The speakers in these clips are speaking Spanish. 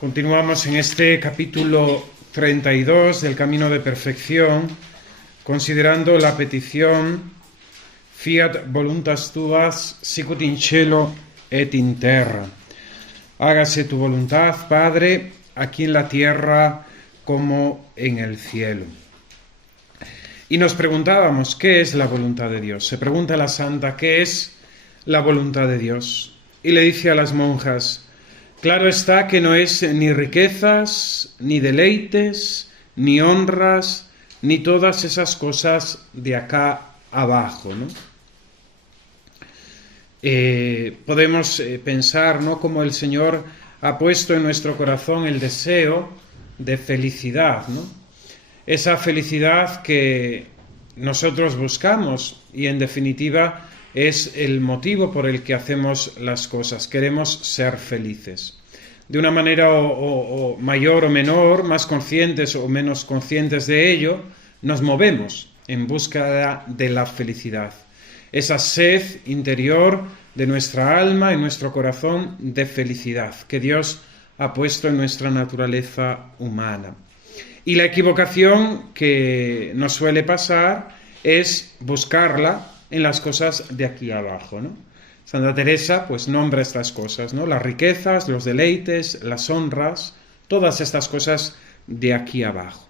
Continuamos en este capítulo 32 del Camino de Perfección, considerando la petición Fiat voluntas tuas, sicut in cielo et in terra. Hágase tu voluntad, Padre, aquí en la tierra como en el cielo. Y nos preguntábamos, ¿qué es la voluntad de Dios? Se pregunta la santa, ¿qué es la voluntad de Dios? Y le dice a las monjas, claro está que no es ni riquezas, ni deleites, ni honras, ni todas esas cosas de acá abajo, ¿no? Podemos pensar, ¿no?, cómo el Señor ha puesto en nuestro corazón el deseo de felicidad, ¿no? Esa felicidad que nosotros buscamos y en definitiva es el motivo por el que hacemos las cosas. Queremos ser felices. De una manera o mayor o menor, más conscientes o menos conscientes de ello, nos movemos en búsqueda de la felicidad. Esa sed interior de nuestra alma, en nuestro corazón, de felicidad que Dios ha puesto en nuestra naturaleza humana. Y la equivocación que nos suele pasar es buscarla en las cosas de aquí abajo, ¿no? Santa Teresa pues nombra estas cosas, ¿no? Las riquezas, los deleites, las honras, todas estas cosas de aquí abajo.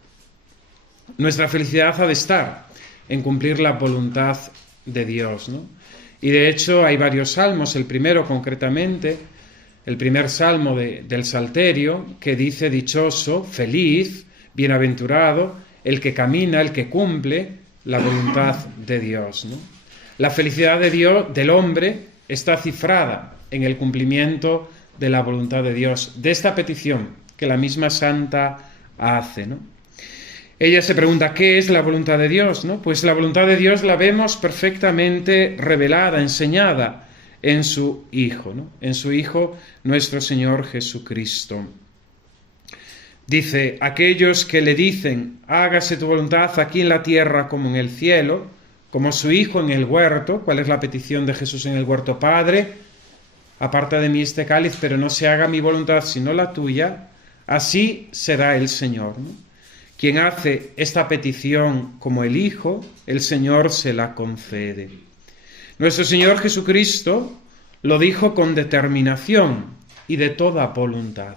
Nuestra felicidad ha de estar en cumplir la voluntad de Dios, ¿no? Y de hecho hay varios salmos, el primero concretamente, el primer salmo del Salterio, que dice dichoso, feliz, bienaventurado, el que camina, el que cumple la voluntad de Dios, ¿no? La felicidad de Dios, del hombre, está cifrada en el cumplimiento de la voluntad de Dios, de esta petición que la misma santa hace, ¿no? Ella se pregunta, ¿qué es la voluntad de Dios?, ¿no? Pues la voluntad de Dios la vemos perfectamente revelada, enseñada en su Hijo, ¿no? En su Hijo, nuestro Señor Jesucristo. Dice, aquellos que le dicen, hágase tu voluntad aquí en la tierra como en el cielo, como su Hijo en el huerto. ¿Cuál es la petición de Jesús en el huerto? Padre, aparta de mí este cáliz, pero no se haga mi voluntad sino la tuya. Así será el Señor, ¿no? Quien hace esta petición como el Hijo, el Señor se la concede. Nuestro Señor Jesucristo lo dijo con determinación y de toda voluntad.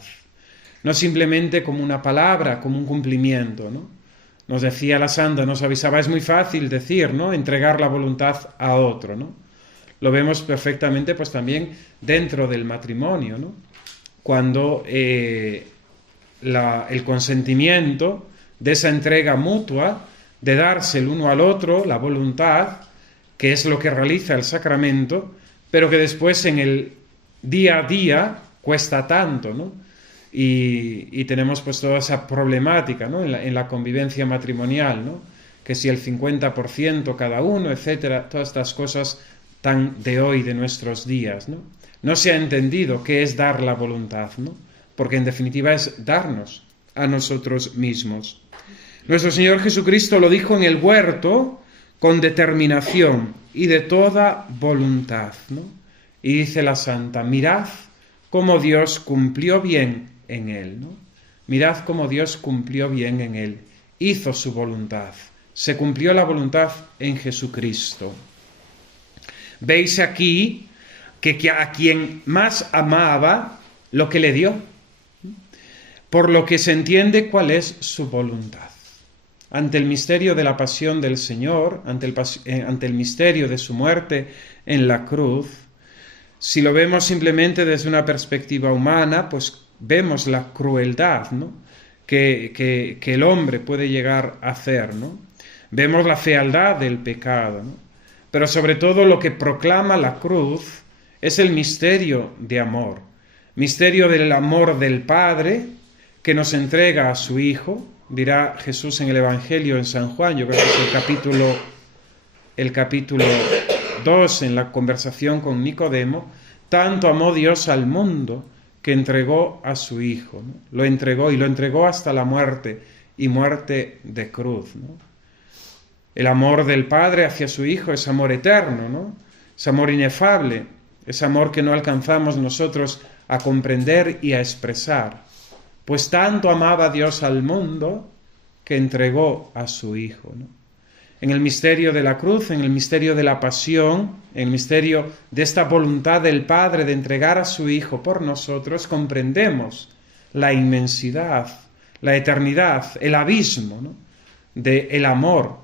No simplemente como una palabra, como un cumplimiento, ¿no? Nos decía la santa, nos avisaba, es muy fácil decir, ¿no?, entregar la voluntad a otro, ¿no? Lo vemos perfectamente pues también dentro del matrimonio, ¿no? Cuando el consentimiento de esa entrega mutua, de darse el uno al otro, la voluntad, que es lo que realiza el sacramento, pero que después en el día a día cuesta tanto, ¿no? Y tenemos pues toda esa problemática, ¿no?, en la convivencia matrimonial, ¿no?, que si el 50% cada uno, etcétera, todas estas cosas tan de hoy, de nuestros días, ¿no? No se ha entendido qué es dar la voluntad, ¿no?, porque en definitiva es darnos a nosotros mismos. Nuestro Señor Jesucristo lo dijo en el huerto con determinación y de toda voluntad, ¿no? Y dice la santa, mirad cómo Dios cumplió bien en él, ¿no? Mirad cómo Dios cumplió bien en él, hizo su voluntad, se cumplió la voluntad en Jesucristo. Veis aquí que a quien más amaba lo que le dio, por lo que se entiende cuál es su voluntad. Ante el misterio de la pasión del Señor, ante el misterio de su muerte en la cruz, si lo vemos simplemente desde una perspectiva humana, pues vemos la crueldad, ¿no?, que el hombre puede llegar a hacer, ¿no? Vemos la fealdad del pecado, ¿no? Pero sobre todo lo que proclama la cruz es el misterio de amor, misterio del amor del Padre que nos entrega a su Hijo. Dirá Jesús en el Evangelio en San Juan, yo creo que es el capítulo 2, en la conversación con Nicodemo, tanto amó Dios al mundo que entregó a su Hijo, ¿no? Lo entregó y lo entregó hasta la muerte, y muerte de cruz, ¿no? El amor del Padre hacia su Hijo es amor eterno, ¿no? Es amor inefable, es amor que no alcanzamos nosotros a comprender y a expresar. Pues tanto amaba Dios al mundo que entregó a su Hijo, ¿no? En el misterio de la cruz, en el misterio de la pasión, en el misterio de esta voluntad del Padre de entregar a su Hijo por nosotros, comprendemos la inmensidad, la eternidad, el abismo, ¿no?, del amor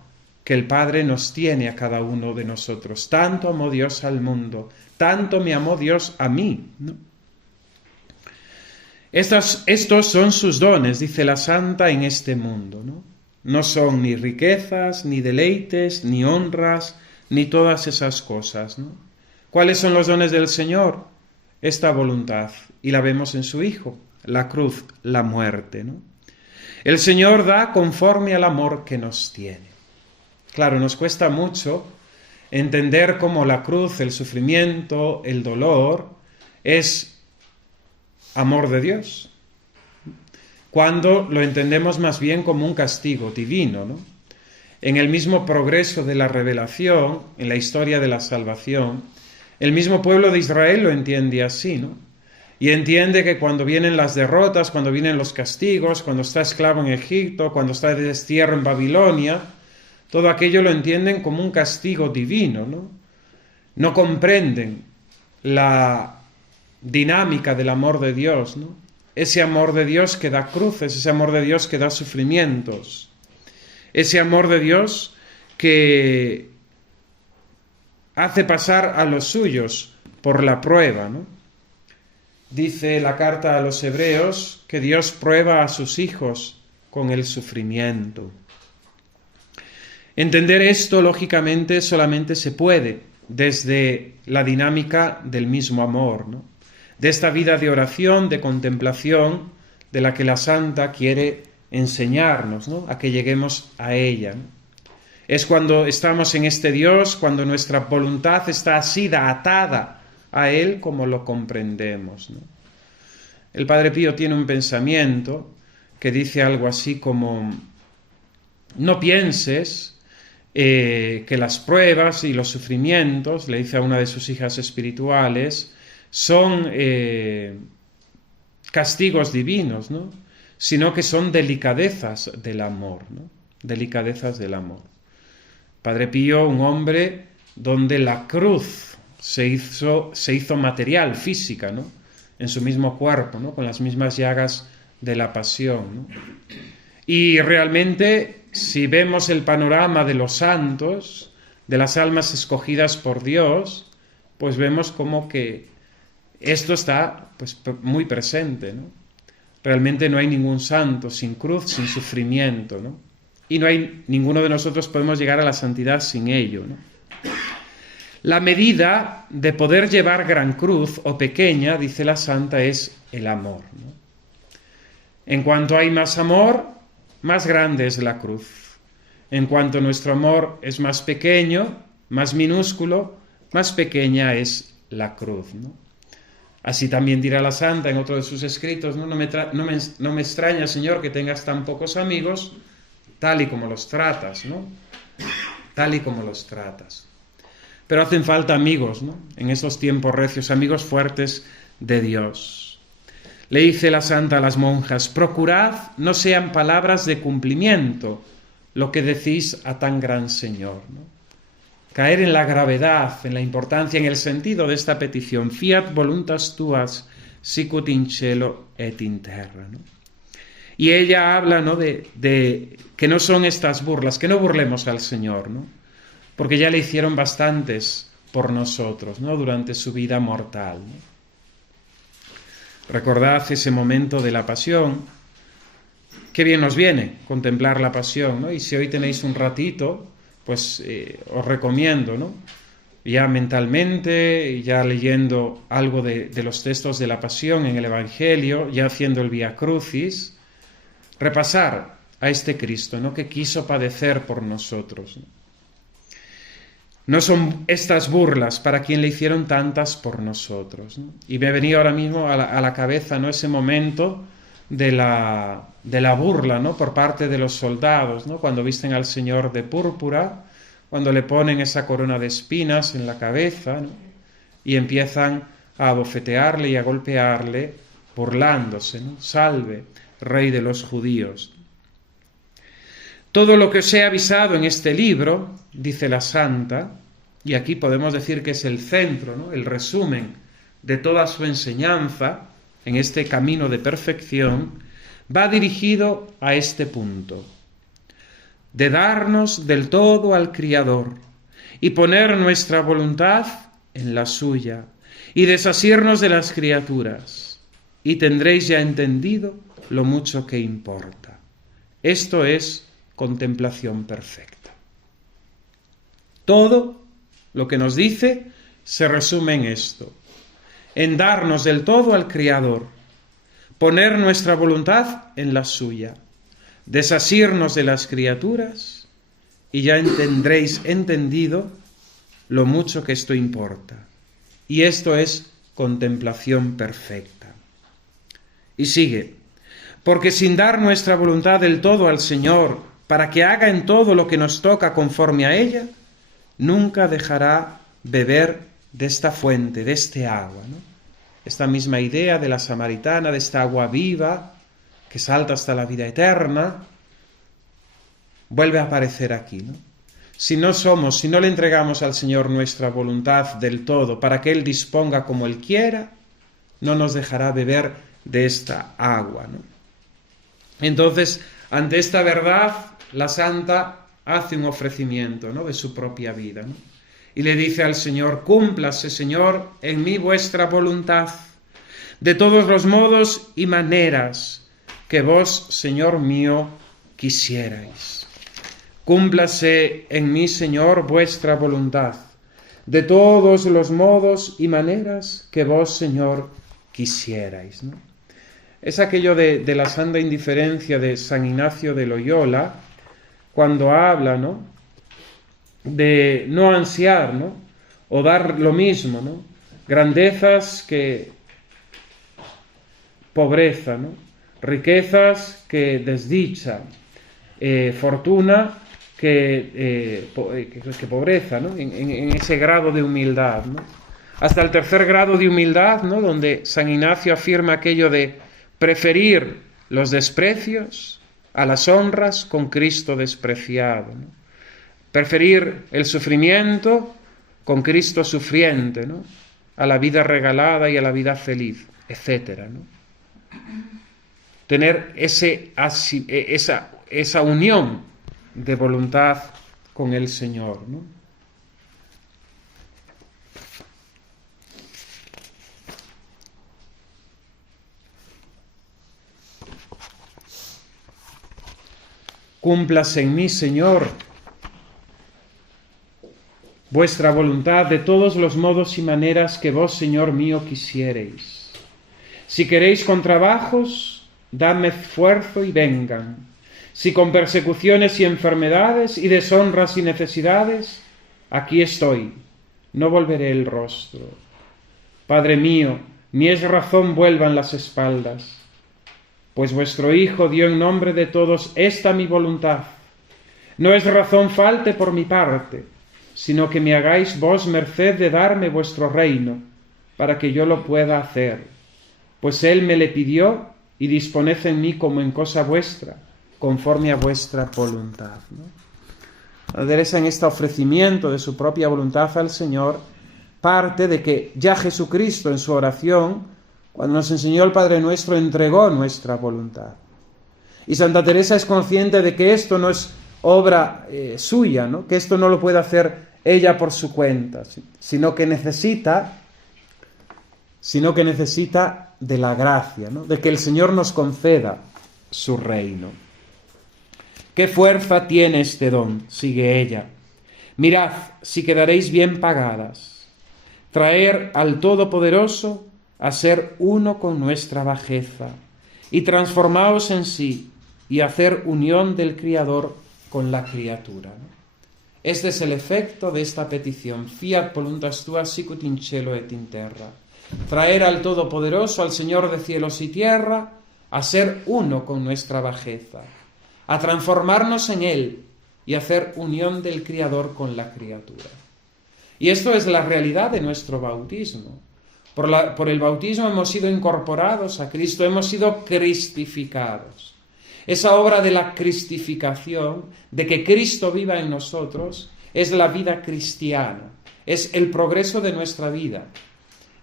que el Padre nos tiene a cada uno de nosotros. Tanto amó Dios al mundo, tanto me amó Dios a mí, ¿no? Estos son sus dones, dice la Santa, en este mundo, ¿no? No son ni riquezas, ni deleites, ni honras, ni todas esas cosas, ¿no? ¿Cuáles son los dones del Señor? Esta voluntad, y la vemos en su Hijo, la cruz, la muerte, ¿no? El Señor da conforme al amor que nos tiene. Claro, nos cuesta mucho entender cómo la cruz, el sufrimiento, el dolor, es amor de Dios, cuando lo entendemos más bien como un castigo divino, ¿no? En el mismo progreso de la revelación, en la historia de la salvación, el mismo pueblo de Israel lo entiende así, ¿no? Y entiende que cuando vienen las derrotas, cuando vienen los castigos, cuando está esclavo en Egipto, cuando está de destierro en Babilonia, todo aquello lo entienden como un castigo divino, ¿no? No comprenden la dinámica del amor de Dios, ¿no? Ese amor de Dios que da cruces, ese amor de Dios que da sufrimientos, ese amor de Dios que hace pasar a los suyos por la prueba, ¿no? Dice la carta a los Hebreos que Dios prueba a sus hijos con el sufrimiento. Entender esto, lógicamente, solamente se puede desde la dinámica del mismo amor, ¿no?, de esta vida de oración, de contemplación, de la que la Santa quiere enseñarnos, ¿no?, a que lleguemos a ella, ¿no? Es cuando estamos en este Dios, cuando nuestra voluntad está asida, atada a Él, como lo comprendemos, ¿no? El Padre Pío tiene un pensamiento que dice algo así como: no pienses que las pruebas y los sufrimientos, le dice a una de sus hijas espirituales, son castigos divinos, ¿no?, sino que son delicadezas del amor, ¿no?, delicadezas del amor. Padre Pío, un hombre donde la cruz se hizo material, física, ¿no?, en su mismo cuerpo, ¿no?, con las mismas llagas de la pasión, ¿no? Y realmente, si vemos el panorama de los santos, de las almas escogidas por Dios, pues vemos como que esto está, pues, muy presente, ¿no? Realmente no hay ningún santo sin cruz, sin sufrimiento, ¿no? Y ninguno de nosotros podemos llegar a la santidad sin ello, ¿no? La medida de poder llevar gran cruz o pequeña, dice la Santa, es el amor, ¿no? En cuanto hay más amor, más grande es la cruz. En cuanto nuestro amor es más pequeño, más minúsculo, más pequeña es la cruz, ¿no? Así también dirá la Santa en otro de sus escritos, ¿no? No me extraña, Señor, que tengas tan pocos amigos, tal y como los tratas, ¿no? Tal y como los tratas. Pero hacen falta amigos, ¿no?, en esos tiempos recios, amigos fuertes de Dios. Le dice la Santa a las monjas: procurad no sean palabras de cumplimiento lo que decís a tan gran Señor, ¿no? Caer en la gravedad, en la importancia, en el sentido de esta petición: fiat voluntas tuas, sicut in cielo et in terra, ¿no? Y ella habla, ¿no?, de que no son estas burlas, que no burlemos al Señor, ¿no?, porque ya le hicieron bastantes por nosotros, ¿no?, durante su vida mortal, ¿no? Recordad ese momento de la pasión. Qué bien nos viene contemplar la pasión, ¿no? Y si hoy tenéis un ratito, pues os recomiendo, ¿no?, ya mentalmente, ya leyendo algo de los textos de la pasión en el Evangelio, ya haciendo el Vía Crucis, repasar a este Cristo, ¿no?, que quiso padecer por nosotros, ¿no? No son estas burlas para quien le hicieron tantas por nosotros, ¿no? Y me venía ahora mismo a la cabeza, ¿no?, ese momento de la burla, ¿no?, por parte de los soldados, ¿no?, cuando visten al Señor de púrpura, cuando le ponen esa corona de espinas en la cabeza, ¿no?, y empiezan a abofetearle y a golpearle, burlándose, ¿no? Salve, Rey de los judíos. Todo lo que os he avisado en este libro, dice la santa, y aquí podemos decir que es el centro, ¿no?, el resumen de toda su enseñanza en este camino de perfección, va dirigido a este punto, de darnos del todo al Criador y poner nuestra voluntad en la suya y desasirnos de las criaturas, y tendréis ya entendido lo mucho que importa. Esto es contemplación perfecta. Todo lo que nos dice se resume en esto, en darnos del todo al Criador, poner nuestra voluntad en la suya, desasirnos de las criaturas, y ya tendréis entendido lo mucho que esto importa. Y esto es contemplación perfecta. Y sigue, porque sin dar nuestra voluntad del todo al Señor, para que haga en todo lo que nos toca conforme a ella, nunca dejará beber de esta fuente, de este agua, ¿no? Esta misma idea de la samaritana, de esta agua viva que salta hasta la vida eterna, vuelve a aparecer aquí, ¿no? Si no le entregamos al Señor nuestra voluntad del todo para que Él disponga como Él quiera, no nos dejará beber de esta agua, ¿no? Entonces, ante esta verdad, la santa hace un ofrecimiento, ¿no?, de su propia vida, ¿no? Y le dice al Señor: cúmplase, Señor, en mí vuestra voluntad, de todos los modos y maneras que vos, Señor mío, quisierais. Cúmplase en mí, Señor, vuestra voluntad, de todos los modos y maneras que vos, Señor, quisierais, ¿no? Es aquello de la santa indiferencia de San Ignacio de Loyola, cuando habla, ¿no?, de no ansiar, ¿no?, o dar lo mismo, ¿no?, grandezas que pobreza, ¿no?, riquezas que desdicha, fortuna que pobreza, ¿no?, en ese grado de humildad, ¿no?, hasta el tercer grado de humildad, ¿no?, donde San Ignacio afirma aquello de preferir los desprecios a las honras con Cristo despreciado, ¿no?, preferir el sufrimiento con Cristo sufriente, ¿no?, a la vida regalada y a la vida feliz, etcétera, ¿no? Tener esa unión de voluntad con el Señor, ¿no? Cúmplase en mí, Señor, vuestra voluntad de todos los modos y maneras que vos, Señor mío, quisiereis. Si queréis con trabajos, dadme esfuerzo y vengan. Si con persecuciones y enfermedades y deshonras y necesidades, aquí estoy, no volveré el rostro. Padre mío, ni es razón vuelvan las espaldas, pues vuestro Hijo dio en nombre de todos esta mi voluntad. No es razón falte por mi parte, sino que me hagáis vos merced de darme vuestro reino, para que yo lo pueda hacer, pues Él me le pidió y disponed en mí como en cosa vuestra, conforme a vuestra voluntad, ¿no? La Teresa, en este ofrecimiento de su propia voluntad al Señor, parte de que ya Jesucristo en su oración, cuando nos enseñó el Padre Nuestro, entregó nuestra voluntad. Y Santa Teresa es consciente de que esto no es obra suya, ¿no?, que esto no lo puede hacer ella por su cuenta, sino que necesita de la gracia, ¿no?, de que el Señor nos conceda su reino. ¿Qué fuerza tiene este don?, sigue ella. Mirad si quedaréis bien pagadas. Traer al Todopoderoso a ser uno con nuestra bajeza, y transformaos en sí, y hacer unión del Criador con la criatura, ¿no? Este es el efecto de esta petición: fiat voluntas tua sicut in cielo et in terra. Traer al Todopoderoso, al Señor de cielos y tierra, a ser uno con nuestra bajeza, a transformarnos en Él y hacer unión del Criador con la criatura. Y esto es la realidad de nuestro bautismo. Por el bautismo hemos sido incorporados a Cristo, hemos sido cristificados. Esa obra de la cristificación, de que Cristo viva en nosotros, es la vida cristiana, es el progreso de nuestra vida.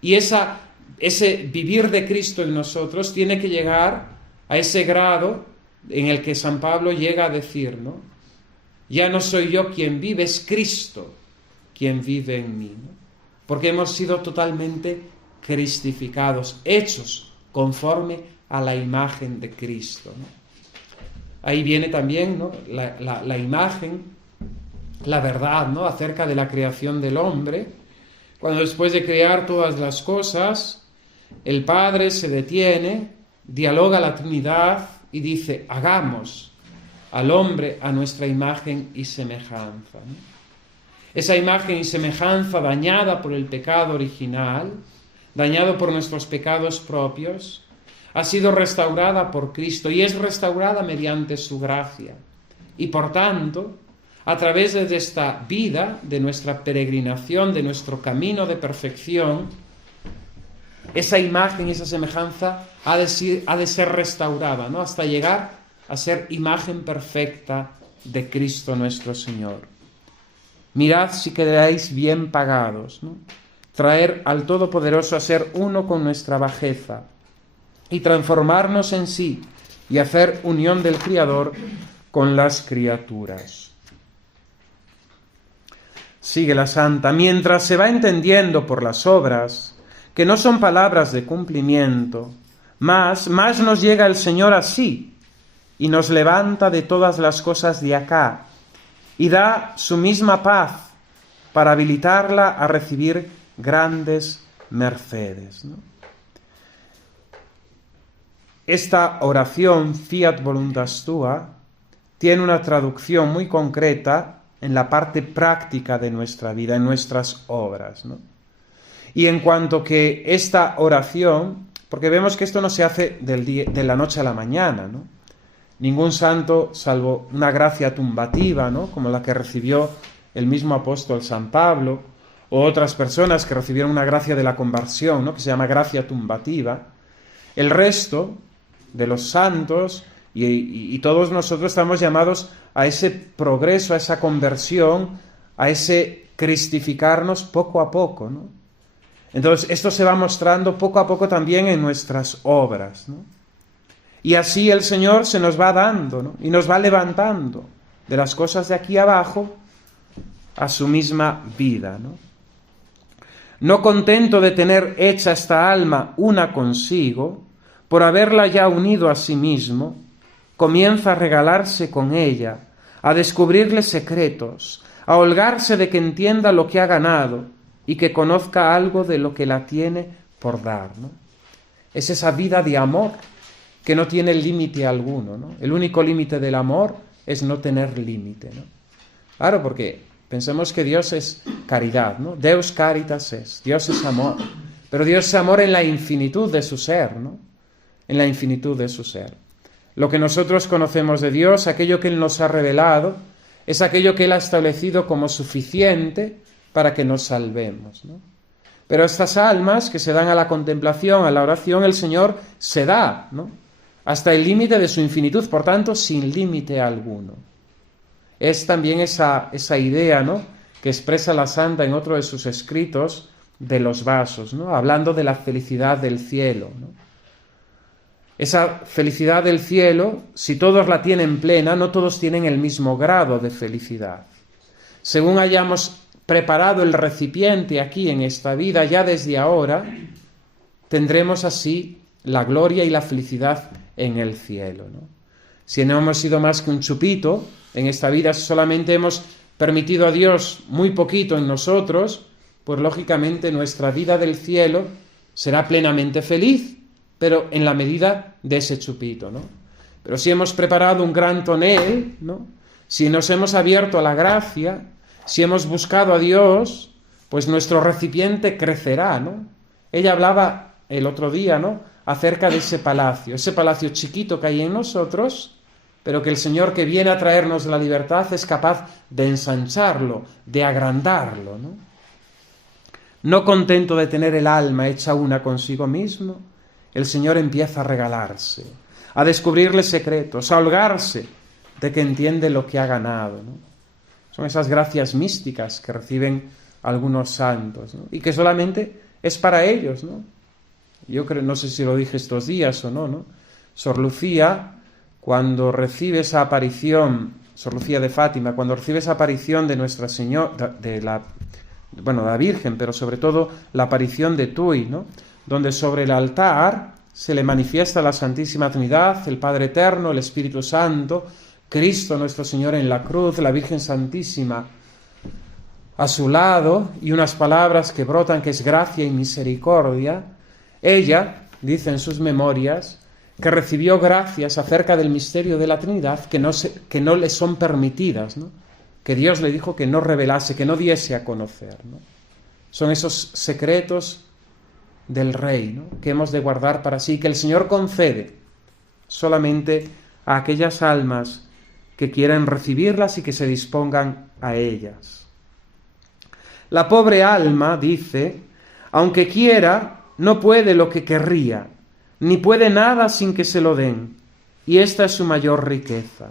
Y ese vivir de Cristo en nosotros tiene que llegar a ese grado en el que San Pablo llega a decir, ¿no? Ya no soy yo quien vive, es Cristo quien vive en mí, ¿no? Porque hemos sido totalmente cristificados, hechos conforme a la imagen de Cristo, ¿no? Ahí viene también, ¿no?, la imagen, la verdad, ¿no?, acerca de la creación del hombre, cuando después de crear todas las cosas, el Padre se detiene, dialoga la Trinidad y dice, hagamos al hombre a nuestra imagen y semejanza, ¿no? Esa imagen y semejanza dañada por el pecado original, dañado por nuestros pecados propios, ha sido restaurada por Cristo y es restaurada mediante su gracia. Y por tanto, a través de esta vida, de nuestra peregrinación, de nuestro camino de perfección, esa imagen y esa semejanza ha de ser restaurada, ¿no?, hasta llegar a ser imagen perfecta de Cristo nuestro Señor. Mirad si quedáis bien pagados, ¿no? Traer al Todopoderoso a ser uno con nuestra bajeza y transformarnos en sí y hacer unión del Criador con las criaturas. Sigue la santa, mientras se va entendiendo por las obras, que no son palabras de cumplimiento, más nos llega el Señor así, y nos levanta de todas las cosas de acá, y da su misma paz para habilitarla a recibir grandes mercedes, ¿no? Esta oración, Fiat voluntas tua, tiene una traducción muy concreta en la parte práctica de nuestra vida, en nuestras obras, ¿no? Y en cuanto que esta oración, porque vemos que esto no se hace de la noche a la mañana, ¿no? Ningún santo, salvo una gracia tumbativa, ¿no?, como la que recibió el mismo apóstol San Pablo, o otras personas que recibieron una gracia de la conversión, ¿no?, que se llama gracia tumbativa. El resto de los santos y todos nosotros estamos llamados a ese progreso, a esa conversión, a ese cristificarnos poco a poco, ¿no? Entonces, esto se va mostrando poco a poco también en nuestras obras, ¿no? Y así el Señor se nos va dando, ¿no?, y nos va levantando de las cosas de aquí abajo a su misma vida, ¿no? No contento de tener hecha esta alma una consigo, por haberla ya unido a sí mismo, comienza a regalarse con ella, a descubrirle secretos, a holgarse de que entienda lo que ha ganado y que conozca algo de lo que la tiene por dar, ¿no? Es esa vida de amor que no tiene límite alguno, ¿no? El único límite del amor es no tener límite, ¿no? Claro, porque pensemos que Dios es caridad, ¿no? Deus caritas es, Dios es amor, pero Dios es amor en la infinitud de su ser, ¿no? En la infinitud de su ser. Lo que nosotros conocemos de Dios, aquello que Él nos ha revelado, es aquello que Él ha establecido como suficiente para que nos salvemos, ¿no? Pero estas almas que se dan a la contemplación, a la oración, el Señor se da, ¿no?, hasta el límite de su infinitud, por tanto, sin límite alguno. Es también esa idea, ¿no?, que expresa la Santa en otro de sus escritos de los vasos, ¿no?, hablando de la felicidad del cielo, ¿no? Esa felicidad del cielo, si todos la tienen plena, no todos tienen el mismo grado de felicidad. Según hayamos preparado el recipiente aquí en esta vida, ya desde ahora, tendremos así la gloria y la felicidad en el cielo, ¿no? Si no hemos sido más que un chupito en esta vida, si solamente hemos permitido a Dios muy poquito en nosotros, pues lógicamente nuestra vida del cielo será plenamente feliz, pero en la medida de ese chupito, ¿no? Pero si hemos preparado un gran tonel, ¿no?, si nos hemos abierto a la gracia, si hemos buscado a Dios, pues nuestro recipiente crecerá, ¿no? Ella hablaba el otro día, ¿no?, acerca de ese palacio chiquito que hay en nosotros, pero que el Señor, que viene a traernos la libertad, es capaz de ensancharlo, de agrandarlo, ¿no? no contento de tener el alma hecha una consigo mismo, el Señor empieza a regalarse, a descubrirle secretos, a holgarse de que entiende lo que ha ganado, ¿no? Son esas gracias místicas que reciben algunos santos, ¿no? Y que solamente es para ellos, ¿no? Yo creo, no sé si lo dije estos días o no, ¿no? Sor Lucía, cuando recibe esa aparición, Sor Lucía de Fátima, cuando recibe esa aparición de Nuestra Señora, de la Virgen, pero sobre todo la aparición de Tuy, ¿no? Donde sobre el altar se le manifiesta la Santísima Trinidad, el Padre Eterno, el Espíritu Santo, Cristo nuestro Señor en la cruz, la Virgen Santísima a su lado, y unas palabras que brotan que es gracia y misericordia. Ella dice en sus memorias que recibió gracias acerca del misterio de la Trinidad que no le son permitidas, ¿no? Que Dios le dijo que no revelase, que no diese a conocer, ¿no? Son esos secretos del Rey, ¿no? Que hemos de guardar para sí, que el Señor concede solamente a aquellas almas que quieran recibirlas y que se dispongan a ellas. La pobre alma, dice, aunque quiera, no puede lo que querría, ni puede nada sin que se lo den, y esta es su mayor riqueza.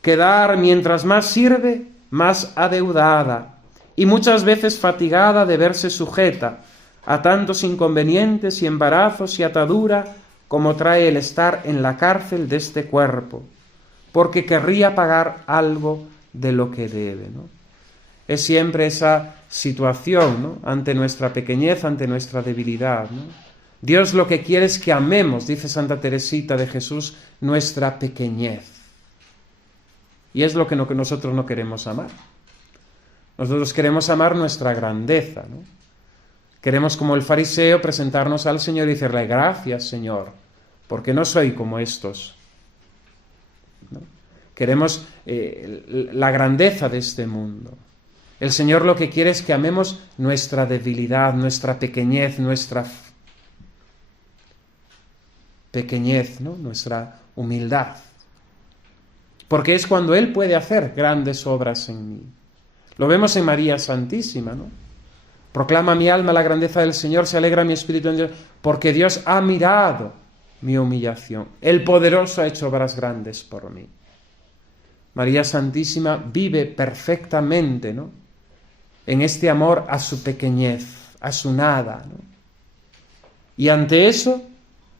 Quedar mientras más sirve, más adeudada, y muchas veces fatigada de verse sujeta a tantos inconvenientes y embarazos y atadura como trae el estar en la cárcel de este cuerpo, porque querría pagar algo de lo que debe, ¿no? Es siempre esa situación, ¿no? Ante nuestra pequeñez, ante nuestra debilidad, ¿no? Dios lo que quiere es que amemos, dice Santa Teresita de Jesús, nuestra pequeñez. Y es lo que nosotros no queremos amar. Nosotros queremos amar nuestra grandeza, ¿no? Queremos, como el fariseo, presentarnos al Señor y decirle, gracias, Señor, porque no soy como estos, ¿no? Queremos la grandeza de este mundo. El Señor lo que quiere es que amemos nuestra debilidad, nuestra pequeñez, ¿no? Nuestra humildad. Porque es cuando Él puede hacer grandes obras en mí. Lo vemos en María Santísima, ¿no? Proclama mi alma la grandeza del Señor, se alegra mi espíritu en Dios, porque Dios ha mirado mi humillación. El poderoso ha hecho obras grandes por mí. María Santísima vive perfectamente, ¿no? En este amor a su pequeñez, a su nada, ¿no? Y ante eso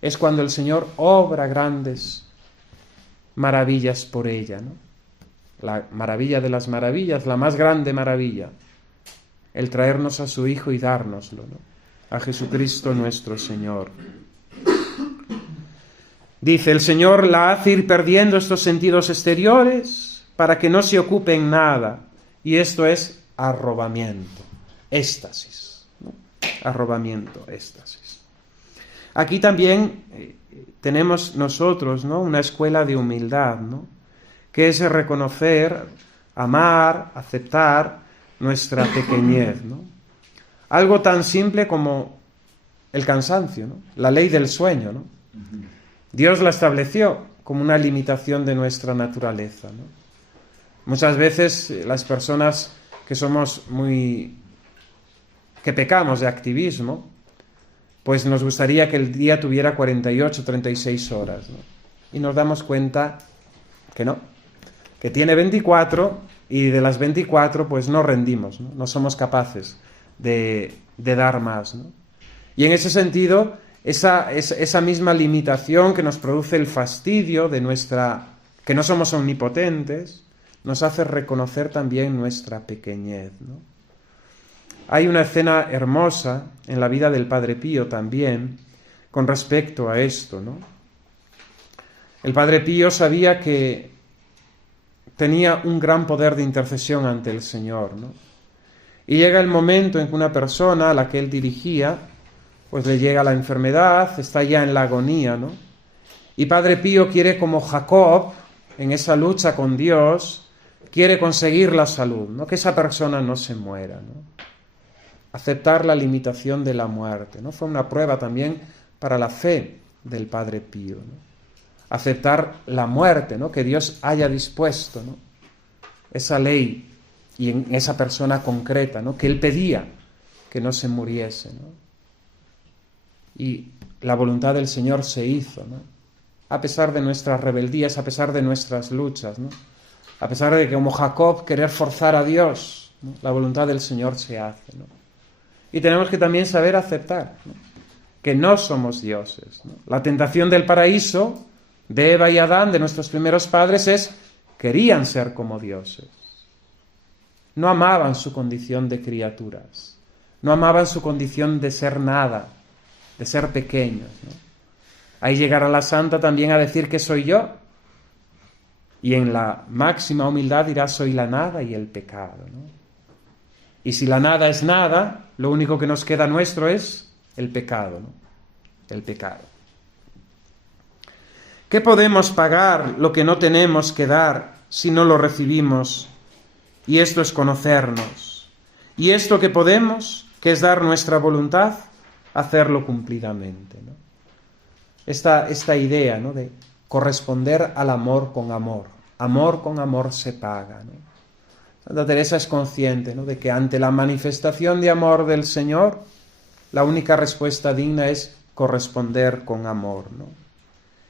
es cuando el Señor obra grandes maravillas por ella, ¿no? La maravilla de las maravillas, la más grande maravilla, el traernos a su Hijo y dárnoslo, ¿no? A Jesucristo nuestro Señor. Dice, el Señor la hace ir perdiendo estos sentidos exteriores para que no se ocupe en nada, y esto es arrobamiento, éxtasis, ¿no? Arrobamiento, éxtasis. Aquí también tenemos nosotros, ¿no? Una escuela de humildad, ¿no? Que es reconocer, amar, aceptar nuestra pequeñez, ¿no? Algo tan simple como el cansancio, ¿no? La ley del sueño, ¿no? Dios la estableció como una limitación de nuestra naturaleza, ¿no? Muchas veces las personas que que pecamos de activismo, pues nos gustaría que el día tuviera 48, 36 horas, ¿no? Y nos damos cuenta que no, que tiene 24 y de las 24 pues no rendimos, ¿no? No somos capaces de dar más, ¿no? Y en ese sentido, esa misma limitación que nos produce el fastidio de que no somos omnipotentes, nos hace reconocer también nuestra pequeñez, ¿no? Hay una escena hermosa en la vida del Padre Pío también con respecto a esto, ¿no? El Padre Pío sabía que tenía un gran poder de intercesión ante el Señor, ¿no? Y llega el momento en que una persona a la que él dirigía, pues le llega la enfermedad, está ya en la agonía, ¿no? Y Padre Pío quiere, como Jacob, en esa lucha con Dios, quiere conseguir la salud, ¿no? Que esa persona no se muera, ¿no? Aceptar la limitación de la muerte, ¿no? Fue una prueba también para la fe del Padre Pío, ¿no? Aceptar la muerte, ¿no? Que Dios haya dispuesto, ¿no? Esa ley y en esa persona concreta, ¿no? Que él pedía que no se muriese, ¿no? Y la voluntad del Señor se hizo, ¿no? A pesar de nuestras rebeldías, a pesar de nuestras luchas, ¿no? A pesar de que, como Jacob, querer forzar a Dios, ¿no? La voluntad del Señor se hace, ¿no? Y tenemos que también saber aceptar, ¿no? Que no somos dioses, ¿no? La tentación del paraíso de Eva y Adán, de nuestros primeros padres, querían ser como dioses. No amaban su condición de criaturas, no amaban su condición de ser nada, de ser pequeños, ¿no? Ahí llegará la santa también a decir que soy yo, y en la máxima humildad dirá soy la nada y el pecado, ¿no? Y si la nada es nada, lo único que nos queda nuestro es el pecado, ¿no? El pecado. ¿Qué podemos pagar lo que no tenemos que dar si no lo recibimos? Y esto es conocernos. Y esto que podemos, que es dar nuestra voluntad, hacerlo cumplidamente, ¿no? Esta idea, ¿no?, de corresponder al amor con amor. Amor con amor se paga, ¿no? Santa Teresa es consciente, ¿no?, de que ante la manifestación de amor del Señor, la única respuesta digna es corresponder con amor, ¿no?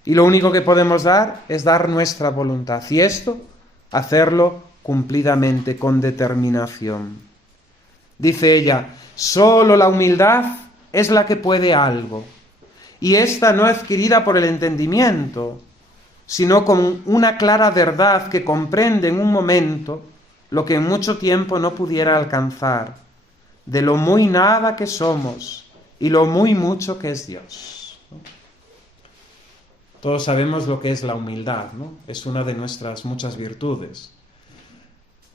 Y lo único que podemos dar es dar nuestra voluntad. Y esto, hacerlo cumplidamente, con determinación. Dice ella, solo la humildad es la que puede algo. Y esta no adquirida por el entendimiento, sino con una clara verdad que comprende en un momento lo que en mucho tiempo no pudiera alcanzar, de lo muy nada que somos y lo muy mucho que es Dios, ¿no? Todos sabemos lo que es la humildad, ¿no? Es una de nuestras muchas virtudes.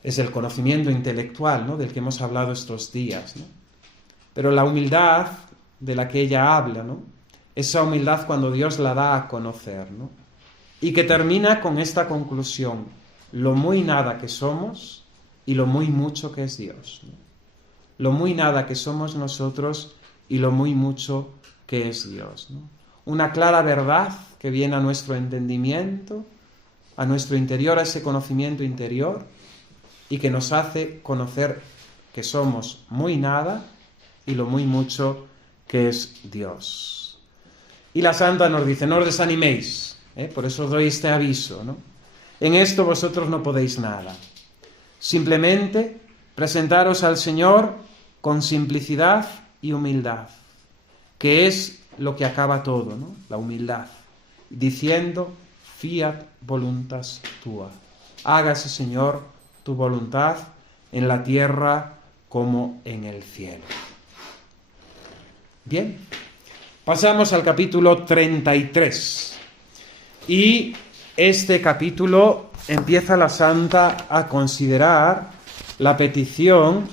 Es el conocimiento intelectual, ¿no?, del que hemos hablado estos días, ¿no? Pero la humildad de la que ella habla, ¿no?, esa humildad cuando Dios la da a conocer, ¿no?, y que termina con esta conclusión, lo muy nada que somos y lo muy mucho que es Dios, ¿no? Lo muy nada que somos nosotros y lo muy mucho que es Dios, ¿no? Una clara verdad que viene a nuestro entendimiento, a nuestro interior, a ese conocimiento interior, y que nos hace conocer que somos muy nada y lo muy mucho que es Dios. Y la santa nos dice, no os desaniméis, por eso os doy este aviso, ¿no? En esto vosotros no podéis nada. Simplemente presentaros al Señor con simplicidad y humildad, que es lo que acaba todo, ¿no? La humildad, diciendo, fiat voluntas tua. Hágase, Señor, tu voluntad en la tierra como en el cielo. Bien, pasamos al capítulo 33. Y este capítulo empieza la santa a considerar la petición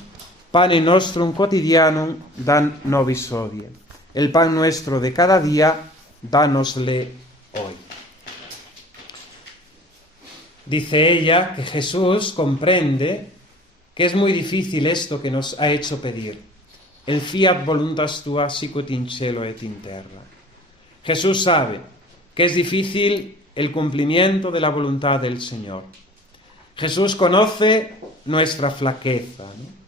Pane nostrum quotidianum dan nobis hodie. El pan nuestro de cada día, dánosle hoy. Dice ella que Jesús comprende que es muy difícil esto que nos ha hecho pedir. El fiat voluntas tua sicut in cielo et in terra. Jesús sabe que es difícil el cumplimiento de la voluntad del Señor. Jesús conoce nuestra flaqueza, ¿no?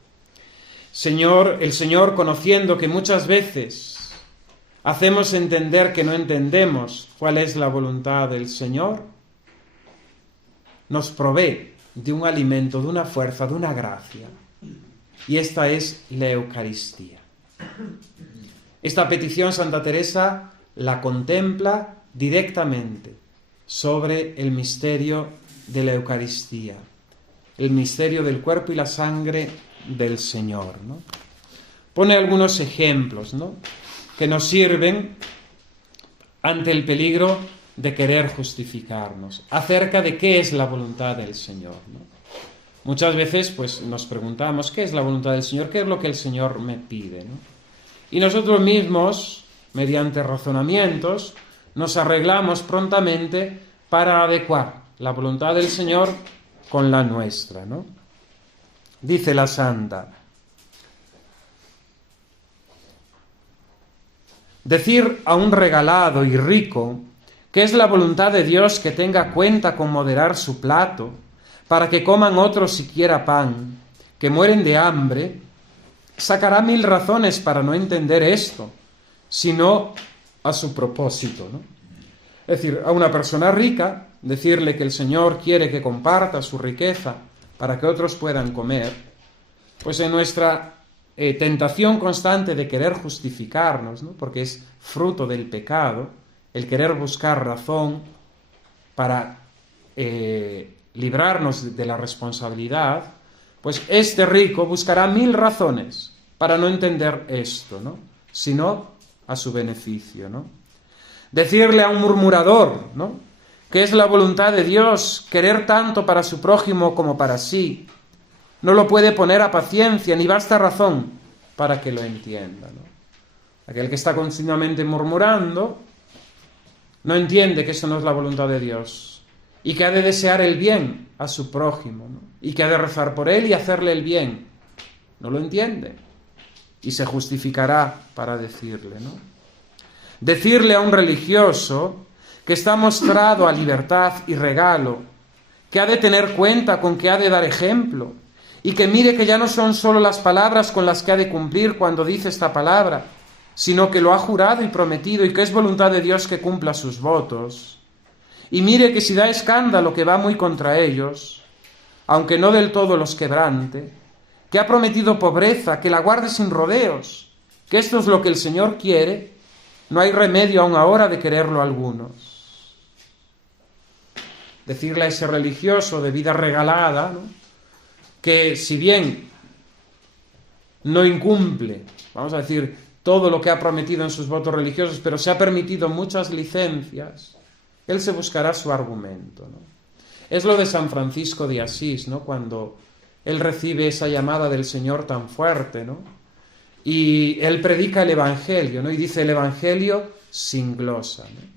El Señor, conociendo que muchas veces hacemos entender que no entendemos cuál es la voluntad del Señor, nos provee de un alimento, de una fuerza, de una gracia. Y esta es la Eucaristía. Esta petición Santa Teresa la contempla directamente sobre el misterio de la Eucaristía, el misterio del cuerpo y la sangre del Señor, ¿no? Pone algunos ejemplos, ¿no?, que nos sirven ante el peligro de querer justificarnos, acerca de qué es la voluntad del Señor, ¿no? Muchas veces pues nos preguntamos, ¿qué es la voluntad del Señor? ¿Qué es lo que el Señor me pide, ¿no? Y nosotros mismos, mediante razonamientos, nos arreglamos prontamente para adecuar la voluntad del Señor con la nuestra, ¿no? Dice la santa, decir a un regalado y rico que es la voluntad de Dios que tenga cuenta con moderar su plato, para que coman otros siquiera pan, que mueren de hambre, sacará 1000 razones para no entender esto, sino a su propósito, ¿no? Es decir, a una persona rica, decirle que el Señor quiere que comparta su riqueza para que otros puedan comer, pues en nuestra tentación constante de querer justificarnos, ¿no? Porque es fruto del pecado, el querer buscar razón para librarnos de la responsabilidad, pues este rico buscará 1000 razones para no entender esto, ¿no? Sino a su beneficio, ¿no? Decirle a un murmurador, ¿no?, que es la voluntad de Dios querer tanto para su prójimo como para sí, no lo puede poner a paciencia, ni basta razón para que lo entienda, ¿no? Aquel que está continuamente murmurando no entiende que eso no es la voluntad de Dios y que ha de desear el bien a su prójimo, ¿no?, y que ha de rezar por él y hacerle el bien. No lo entiende y se justificará para decirle, ¿no? Decirle a un religioso que está mostrado a libertad y regalo, que ha de tener cuenta con que ha de dar ejemplo, y que mire que ya no son solo las palabras con las que ha de cumplir cuando dice esta palabra, sino que lo ha jurado y prometido y que es voluntad de Dios que cumpla sus votos. Y mire que si da escándalo que va muy contra ellos, aunque no del todo los quebrante, que ha prometido pobreza, que la guarde sin rodeos, que esto es lo que el Señor quiere, no hay remedio aún ahora de quererlo algunos. Decirle a ese religioso de vida regalada, ¿no?, que si bien no incumple, vamos a decir, todo lo que ha prometido en sus votos religiosos, pero se ha permitido muchas licencias, él se buscará su argumento, ¿no? Es lo de San Francisco de Asís, ¿no?, cuando él recibe esa llamada del Señor tan fuerte, ¿no?, y él predica el Evangelio, ¿no?, y dice el Evangelio sin glosa, ¿no?,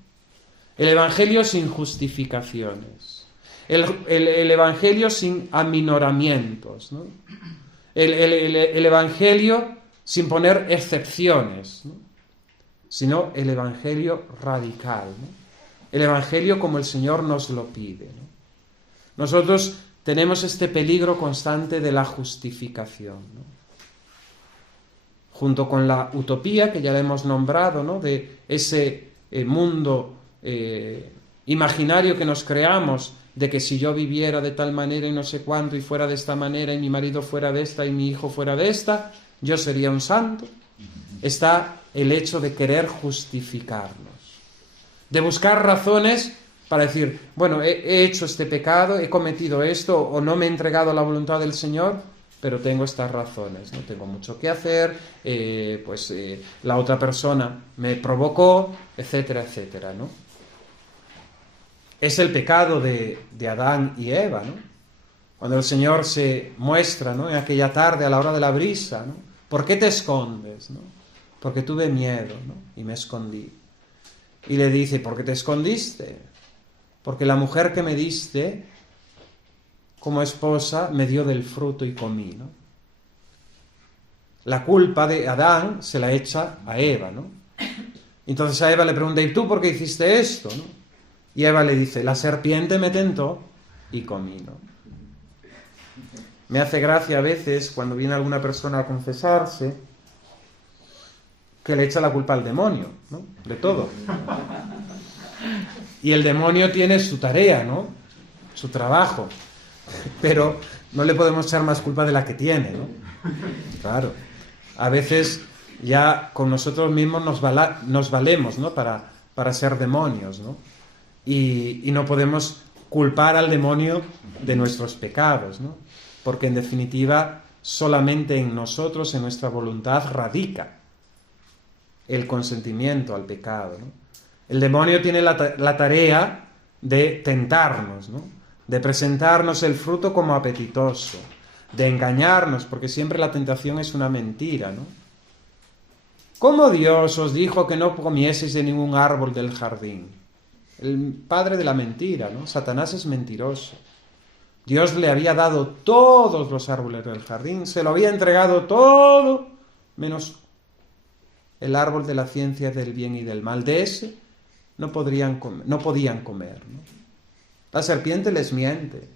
el Evangelio sin justificaciones, el Evangelio sin aminoramientos, ¿no?, el Evangelio sin poner excepciones, ¿no?, sino el Evangelio radical, ¿no?, el Evangelio como el Señor nos lo pide, ¿no? Nosotros tenemos este peligro constante de la justificación, ¿no?, junto con la utopía, que ya la hemos nombrado, ¿no?, de ese mundo imaginario que nos creamos, de que si yo viviera de tal manera y no sé cuánto, y fuera de esta manera, y mi marido fuera de esta, y mi hijo fuera de esta, yo sería un santo. Está el hecho de querer justificarnos, de buscar razones para decir, bueno, he hecho este pecado, he cometido esto, o no me he entregado a la voluntad del Señor, pero tengo estas razones, ¿no? Tengo mucho que hacer, la otra persona me provocó, etcétera, etcétera, ¿no? Es el pecado de Adán y Eva, ¿no? Cuando el Señor se muestra, ¿no?, en aquella tarde a la hora de la brisa, ¿no? ¿Por qué te escondes?, ¿no? Porque tuve miedo, ¿no?, y me escondí. Y le dice, ¿por qué te escondiste? Porque la mujer que me diste como esposa me dio del fruto y comí, ¿no? La culpa de Adán se la echa a Eva, ¿no? Entonces a Eva le pregunta, ¿y tú por qué hiciste esto?, ¿no? Y Eva le dice, la serpiente me tentó y comí, ¿no? Me hace gracia a veces cuando viene alguna persona a confesarse que le echa la culpa al demonio, ¿no?, de todo. Y el demonio tiene su tarea, ¿no?, su trabajo, pero no le podemos echar más culpa de la que tiene, ¿no? Claro, a veces ya con nosotros mismos nos valemos, ¿no?, para ser demonios, ¿no? Y no podemos culpar al demonio de nuestros pecados, ¿no? Porque en definitiva solamente en nosotros, en nuestra voluntad, radica el consentimiento al pecado, ¿no? El demonio tiene la tarea de tentarnos, ¿no?, de presentarnos el fruto como apetitoso, de engañarnos, porque siempre la tentación es una mentira, ¿no? ¿Cómo Dios os dijo que no comieseis de ningún árbol del jardín? El padre de la mentira, ¿no? Satanás es mentiroso. Dios le había dado todos los árboles del jardín, se lo había entregado todo, menos el árbol de la ciencia del bien y del mal. De ese no podían comer, ¿no? La serpiente les miente.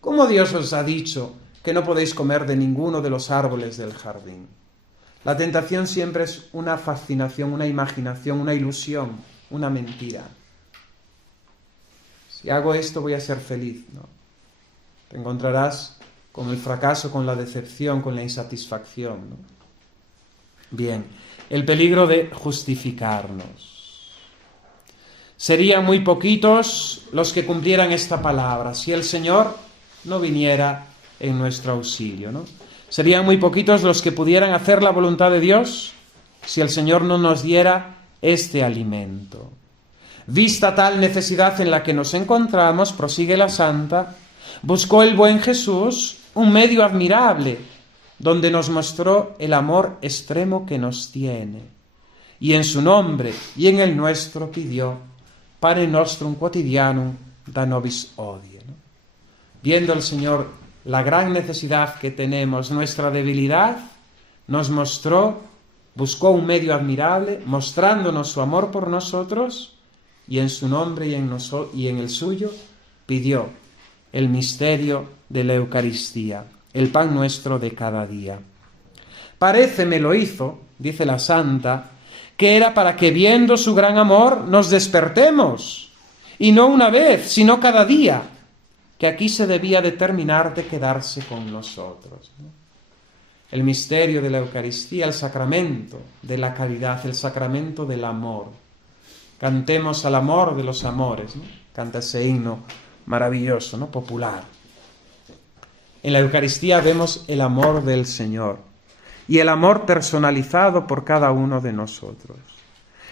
¿Cómo Dios os ha dicho que no podéis comer de ninguno de los árboles del jardín? La tentación siempre es una fascinación, una imaginación, una ilusión, una mentira. Si hago esto voy a ser feliz, ¿no? Te encontrarás con el fracaso, con la decepción, con la insatisfacción, ¿no? Bien, el peligro de justificarnos. Serían muy poquitos los que cumplieran esta palabra si el Señor no viniera en nuestro auxilio, ¿no? Serían muy poquitos los que pudieran hacer la voluntad de Dios si el Señor no nos diera este alimento. Vista tal necesidad en la que nos encontramos, prosigue la santa, buscó el buen Jesús un medio admirable, donde nos mostró el amor extremo que nos tiene, y en su nombre y en el nuestro pidió, Pane nostrum quotidianum da nobis odie, ¿no? Viendo el Señor la gran necesidad que tenemos, nuestra debilidad, nos mostró, buscó un medio admirable, mostrándonos su amor por nosotros, y en su nombre y en el suyo pidió el misterio de la Eucaristía, el pan nuestro de cada día. Paréceme lo hizo, dice la santa, que era para que viendo su gran amor nos despertemos, y no una vez, sino cada día, que aquí se debía determinar de quedarse con nosotros, ¿no? El misterio de la Eucaristía, el sacramento de la caridad, el sacramento del amor. Cantemos al amor de los amores, ¿no? Canta ese himno maravilloso, ¿no? Popular. En la Eucaristía vemos el amor del Señor y el amor personalizado por cada uno de nosotros.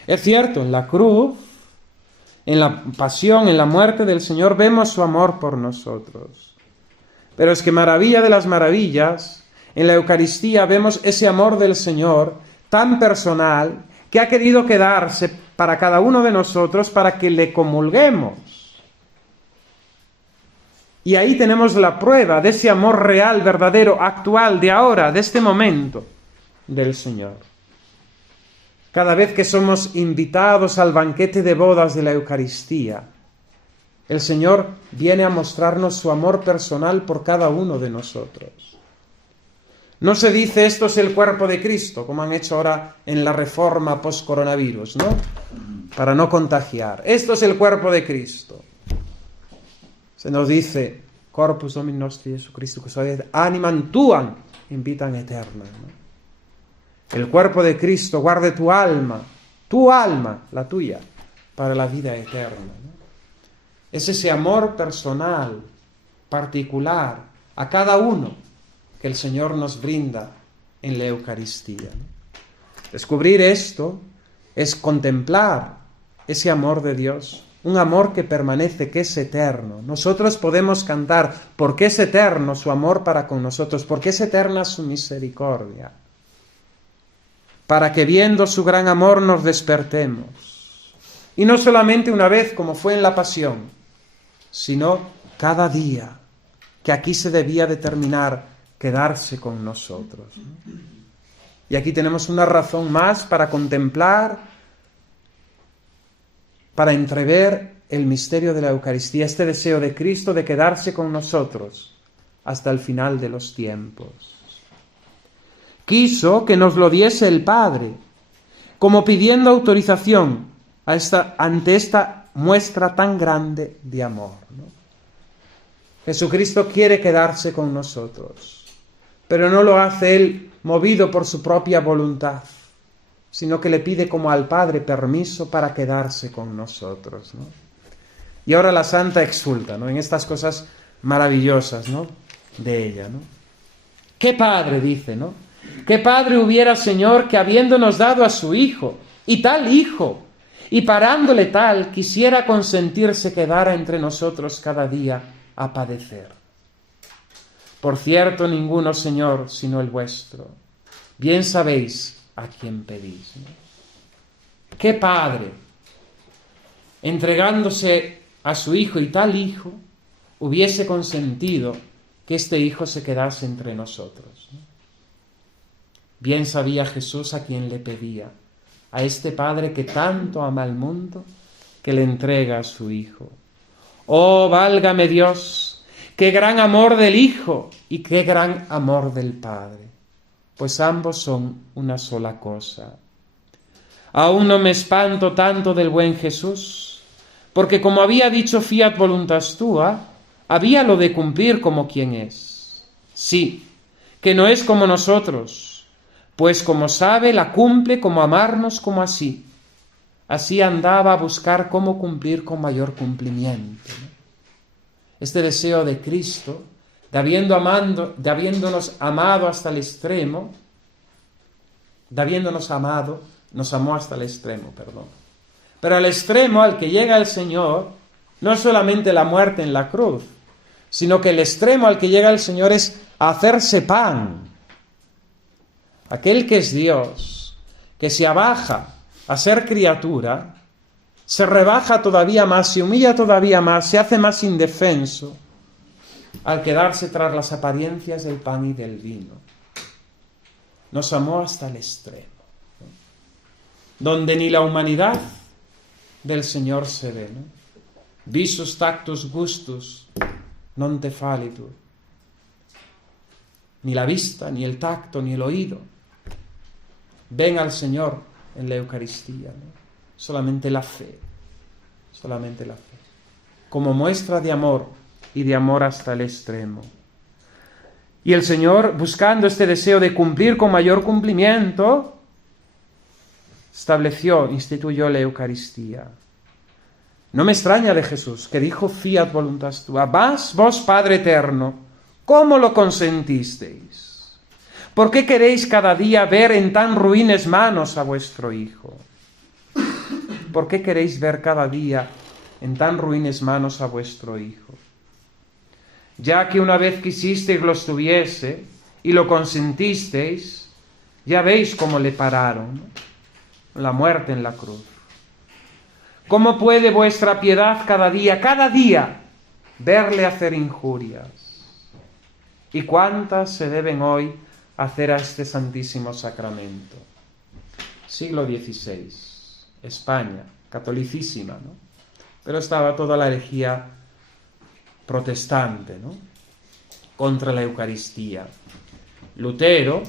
Es cierto, en la cruz, en la pasión, en la muerte del Señor, vemos su amor por nosotros. Pero es que maravilla de las maravillas, en la Eucaristía vemos ese amor del Señor tan personal que ha querido quedarse para cada uno de nosotros para que le comulguemos. Y ahí tenemos la prueba de ese amor real, verdadero, actual, de ahora, de este momento, del Señor. Cada vez que somos invitados al banquete de bodas de la Eucaristía, el Señor viene a mostrarnos su amor personal por cada uno de nosotros. No se dice esto es el cuerpo de Cristo, como han hecho ahora en la reforma post-coronavirus, ¿no? Para no contagiar. Esto es el cuerpo de Cristo. Se nos dice, corpus Domini nostri Jesucristo, que animam tuam invitam aeterna, ¿no? El cuerpo de Cristo guarde tu alma, la tuya, para la vida eterna, ¿no? Es ese amor personal, particular, a cada uno que el Señor nos brinda en la Eucaristía, ¿no? Descubrir esto es contemplar ese amor de Dios, un amor que permanece, que es eterno. Nosotros podemos cantar porque es eterno su amor para con nosotros, porque es eterna su misericordia, para que viendo su gran amor nos despertemos. Y no solamente una vez como fue en la pasión, sino cada día, que aquí se debía determinar quedarse con nosotros, ¿no? Y aquí tenemos una razón más para contemplar, para entrever el misterio de la Eucaristía, este deseo de Cristo de quedarse con nosotros hasta el final de los tiempos. Quiso que nos lo diese el Padre, como pidiendo autorización ante esta muestra tan grande de amor, ¿no? Jesucristo quiere quedarse con nosotros, pero no lo hace Él movido por su propia voluntad, sino que le pide como al Padre permiso para quedarse con nosotros, ¿no? Y ahora la Santa exulta, ¿no?, en estas cosas maravillosas, ¿no?, de ella, ¿no? ¿Qué padre, dice, ¿no? ¿Qué padre hubiera, Señor, que habiéndonos dado a su Hijo, y tal Hijo, y parándole tal, quisiera consentirse quedara entre nosotros cada día a padecer? Por cierto, ninguno, Señor, sino el vuestro. Bien sabéis a quién pedís, ¿no? ¿Qué padre, entregándose a su Hijo y tal Hijo, hubiese consentido que este Hijo se quedase entre nosotros, ¿no? Bien sabía Jesús a quien le pedía, a este Padre que tanto ama al mundo, que le entrega a su Hijo. ¡Oh, válgame Dios! ¡Qué gran amor del Hijo y qué gran amor del Padre! pues ambos son una sola cosa. Aún no me espanto tanto del buen Jesús, porque como había dicho fiat voluntas tua, había lo de cumplir como quien es. Sí, que no es como nosotros, pues como sabe, la cumple como amarnos como así. Así andaba a buscar cómo cumplir con mayor cumplimiento, ¿no? Este deseo de Cristo, de habiéndonos amado hasta el extremo, nos amó hasta el extremo, perdón. Pero al extremo al que llega el Señor, no es solamente la muerte en la cruz, sino que el extremo al que llega el Señor es hacerse pan. Aquel que es Dios, que se abaja a ser criatura, se rebaja todavía más, se humilla todavía más, se hace más indefenso al quedarse tras las apariencias del pan y del vino. Nos amó hasta el extremo, ¿no? Donde ni la humanidad del Señor se ve, ¿no? Visus tactus gustus non te falitur. Ni la vista, ni el tacto, ni el oído ven al Señor en la Eucaristía, ¿no? Solamente la fe, como muestra de amor y de amor hasta el extremo. Y el Señor, buscando este deseo de cumplir con mayor cumplimiento, instituyó la Eucaristía. No me extraña de Jesús, que dijo fiat voluntas tua. Mas vos, Padre eterno, ¿cómo lo consentisteis? ¿Por qué queréis cada día ver en tan ruines manos a vuestro Hijo? ¿Por qué queréis ver cada día en tan ruines manos a vuestro Hijo? Ya que una vez quisisteis lo estuviese y lo consentisteis, ya veis cómo le pararon, ¿no? La muerte en la cruz. ¿Cómo puede vuestra piedad cada día, verle hacer injurias? ¿Y cuántas se deben hoy hacer a este Santísimo Sacramento? Siglo XVI, España, catolicísima, ¿no? Pero estaba toda la herejía protestante, ¿no? Contra la Eucaristía. Lutero,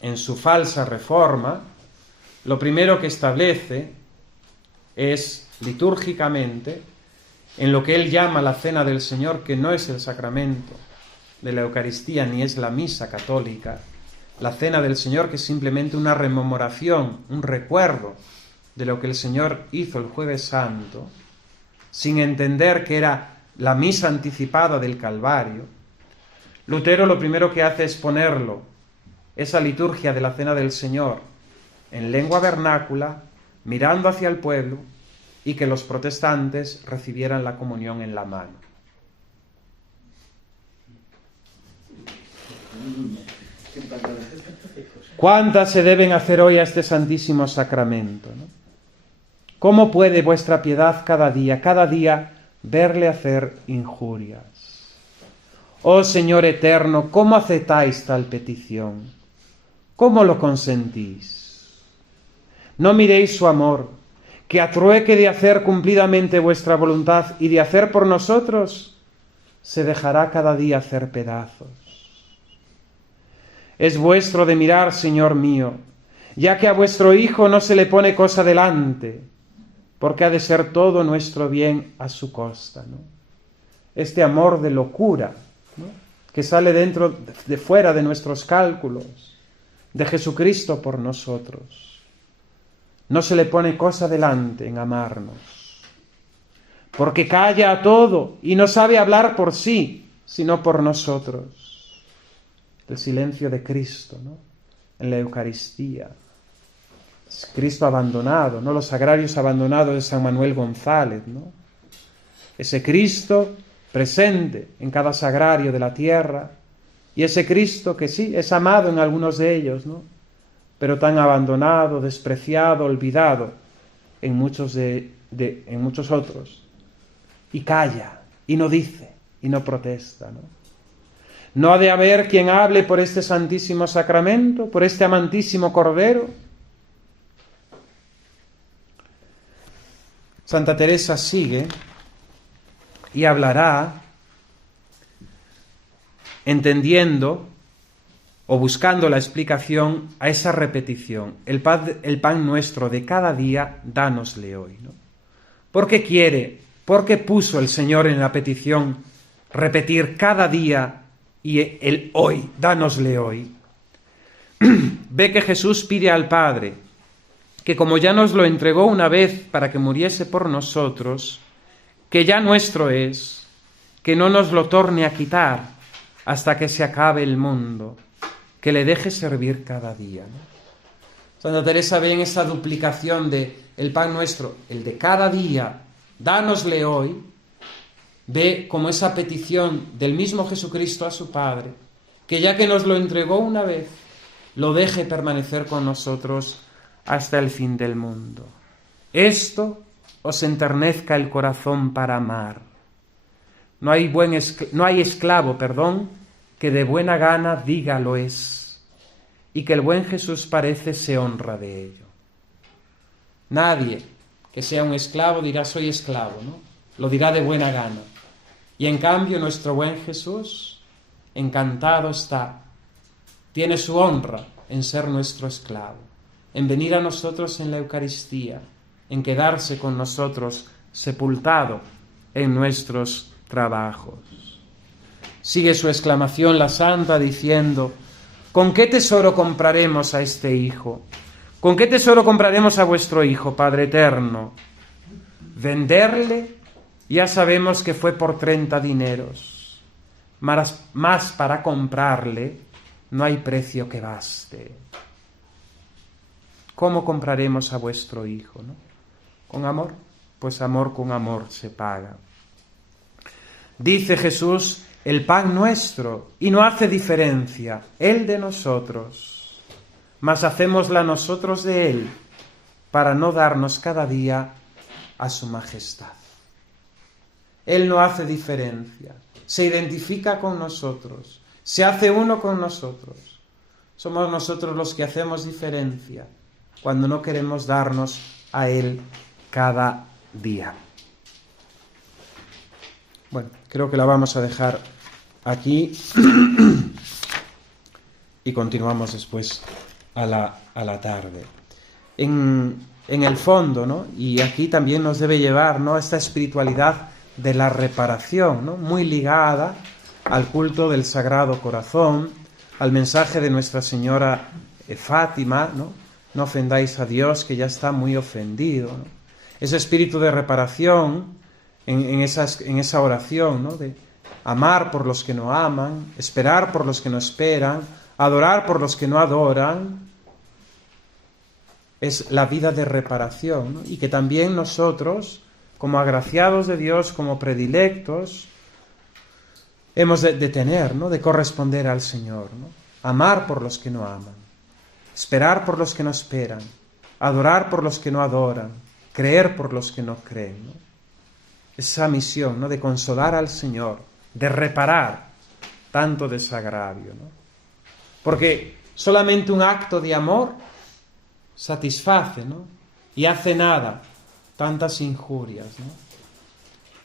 en su falsa reforma, lo primero que establece es litúrgicamente, en lo que él llama la cena del Señor, que no es el sacramento de la Eucaristía ni es la misa católica, la cena del Señor, que es simplemente una rememoración, un recuerdo de lo que el Señor hizo el Jueves Santo, sin entender que era la misa anticipada del Calvario. Lutero lo primero que hace es ponerlo, esa liturgia de la cena del Señor, en lengua vernácula, mirando hacia el pueblo, y que los protestantes recibieran la comunión en la mano. ¿Cuántas se deben hacer hoy a este Santísimo Sacramento, ¿no? ¿Cómo puede vuestra piedad cada día, verle hacer injurias? Oh Señor eterno, ¿cómo aceptáis tal petición? ¿Cómo lo consentís? No miréis su amor, que a trueque de hacer cumplidamente vuestra voluntad y de hacer por nosotros, se dejará cada día hacer pedazos. Es vuestro de mirar, Señor mío, ya que a vuestro Hijo no se le pone cosa delante, porque ha de ser todo nuestro bien a su costa, ¿no? Este amor de locura, ¿no?, que sale de fuera de nuestros cálculos, de Jesucristo por nosotros. No se le pone cosa delante en amarnos, porque calla a todo y no sabe hablar por sí, sino por nosotros. El silencio de Cristo, ¿no?, en la Eucaristía. Es Cristo abandonado, ¿no?, los sagrarios abandonados de San Manuel González, ¿no? Ese Cristo presente en cada sagrario de la tierra, y ese Cristo que sí es amado en algunos de ellos, ¿no?, pero tan abandonado, despreciado, olvidado en muchos otros, y calla, y no dice, y no protesta, ¿no? ¿No ha de haber quien hable por este Santísimo Sacramento, por este amantísimo Cordero? Santa Teresa sigue y hablará entendiendo o buscando la explicación a esa repetición. El pan nuestro de cada día, dánosle hoy, ¿no? ¿Por qué puso el Señor en la petición repetir cada día y el hoy, dánosle hoy? Ve que Jesús pide al Padre que, como ya nos lo entregó una vez para que muriese por nosotros, que ya nuestro es, que no nos lo torne a quitar hasta que se acabe el mundo, que le deje servir cada día, ¿no? Santa Teresa ve en esa duplicación de el pan nuestro, el de cada día, dánosle hoy, ve como esa petición del mismo Jesucristo a su Padre, que ya que nos lo entregó una vez, lo deje permanecer con nosotros hasta el fin del mundo. Esto os enternezca el corazón para amar. No hay esclavo, que de buena gana diga lo es, y que el buen Jesús parece se honra de ello. Nadie que sea un esclavo dirá soy esclavo, ¿no? Lo dirá de buena gana. Y en cambio nuestro buen Jesús, encantado está, tiene su honra en ser nuestro esclavo, en venir a nosotros en la Eucaristía, en quedarse con nosotros sepultado en nuestros trabajos. Sigue su exclamación la santa diciendo: ¿con qué tesoro compraremos a este Hijo? ¿Con qué tesoro compraremos a vuestro Hijo, Padre eterno? Venderle, ya sabemos que fue por 30 dineros, más para comprarle no hay precio que baste. ¿Cómo compraremos a vuestro Hijo, no? ¿Con amor? Pues amor con amor se paga. Dice Jesús, el pan nuestro, y no hace diferencia, Él de nosotros, mas hacémosla nosotros de Él, para no darnos cada día a su majestad. Él no hace diferencia, se identifica con nosotros, se hace uno con nosotros. Somos nosotros los que hacemos diferencia cuando no queremos darnos a Él cada día. Bueno, creo que la vamos a dejar aquí y continuamos después a la tarde. En el fondo, ¿no? Y aquí también nos debe llevar, ¿no?, esta espiritualidad de la reparación, ¿no?, muy ligada al culto del Sagrado Corazón, al mensaje de Nuestra Señora Fátima, ¿no? No ofendáis a Dios, que ya está muy ofendido, ¿no? Ese espíritu de reparación en esa oración, ¿no?, de amar por los que no aman, esperar por los que no esperan, adorar por los que no adoran, es la vida de reparación, ¿no? Y que también nosotros, como agraciados de Dios, como predilectos, hemos de tener, ¿no?, de corresponder al Señor, ¿no? Amar por los que no aman, esperar por los que no esperan, adorar por los que no adoran, creer por los que no creen, ¿no? Esa misión, ¿no?, de consolar al Señor, de reparar tanto desagravio, ¿no? Porque solamente un acto de amor satisface, ¿no?, y hace nada tantas injurias, ¿no?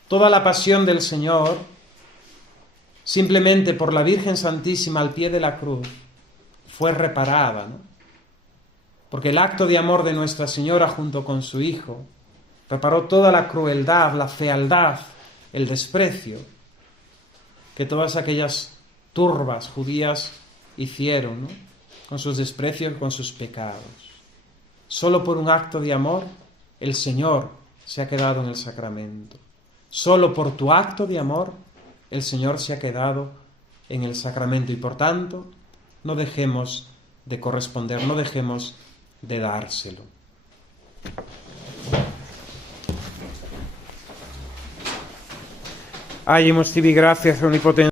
Toda la pasión del Señor, simplemente por la Virgen Santísima al pie de la cruz, fue reparada, ¿no? Porque el acto de amor de Nuestra Señora junto con su Hijo reparó toda la crueldad, la fealdad, el desprecio que todas aquellas turbas judías hicieron, ¿no?, con sus desprecios, con sus pecados. Solo por un acto de amor el Señor se ha quedado en el sacramento. Solo por tu acto de amor el Señor se ha quedado en el sacramento y por tanto no dejemos de corresponder, no dejemos de dárselo. Hagimus tibi gratias omnipotens